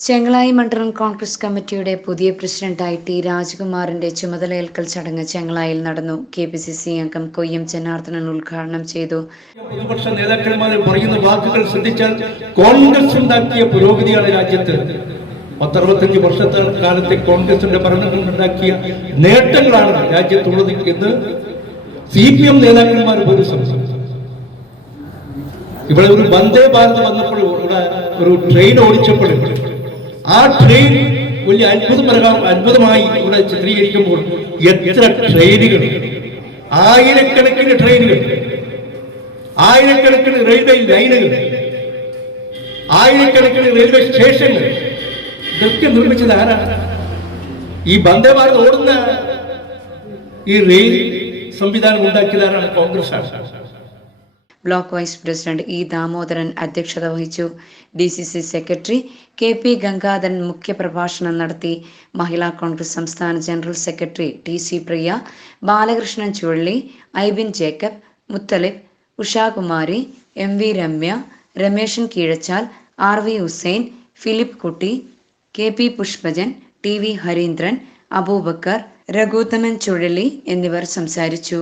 ചെങ്ങളായി മണ്ഡലം കോൺഗ്രസ് കമ്മിറ്റിയുടെ പുതിയ പ്രസിഡന്റായി ടി രാജകുമാറിന്റെ ചുമതലയേൽക്കൽ ചടങ്ങ് ചെങ്ങളായിൽ നടന്നു. കെ പി സി സി അംഗം കൊയ്യം ജനാർദ്ദനൻ ഉദ്ഘാടനം ചെയ്തു. പ്രതിപക്ഷ നേതാക്കന്മാർ പറയുന്ന വാക്കുകൾ ശ്രദ്ധിച്ചാൽ കോൺഗ്രസ് ഉണ്ടാക്കിയ പുരോഗതിയാണ് രാജ്യത്ത്. പത്തറുപത്തഞ്ച് വർഷത്തെ കാലത്തെ കോൺഗ്രസിന്റെ ഭരണങ്ങൾ ഉണ്ടാക്കിയ നേട്ടങ്ങളാണ് രാജ്യത്തുള്ളത് എന്ന് സി പി എം നേതാക്കന്മാർ പോലും സംസാരിച്ചു ഇവിടെ ഒരു വന്ദേ ഭാരത് വന്നപ്പോൾ ഇവിടെ ഒരു ട്രെയിൻ ഓടിച്ചപ്പോൾ ആ ട്രെയിൻ വലിയ അത്ഭുതം അത്ഭുതമായി ഇവിടെ ചിത്രീകരിക്കുമ്പോൾ എത്ര ട്രെയിനുകൾ ആയിരക്കണക്കിന് ട്രെയിനുകൾ ആയിരക്കണക്കിന് റെയിൽവേ ലൈനുകൾ ആയിരക്കണക്കിന് റെയിൽവേ സ്റ്റേഷനുകൾ ഇതൊക്കെ നിർമ്മിച്ചത് ആരാണ് ഈ വന്ദേ ഓടുന്ന ഈ റെയിൽ സംവിധാനം ഉണ്ടാക്കിയതാരാണ് കോൺഗ്രസ് ആണ് block vice president E Damodaran അധ്യക്ഷത വഹിച്ചു. D C C secretary K P Gangadharan മുഖ്യപ്രഭാഷണം നടത്തി. മഹിളാ കോൺഗ്രസ് സംസ്ഥാന general secretary T C Priya Balakrishnan Chulli Ibin Jacob Muthalib Ushakumari M V Ramya Rameshan Keezhachal R V Hussain Philip Kutty K P Pushpajan T V Harindran Aboobacker Raghuthaman Chuzhali എന്നിവർ സംസാരിച്ചു.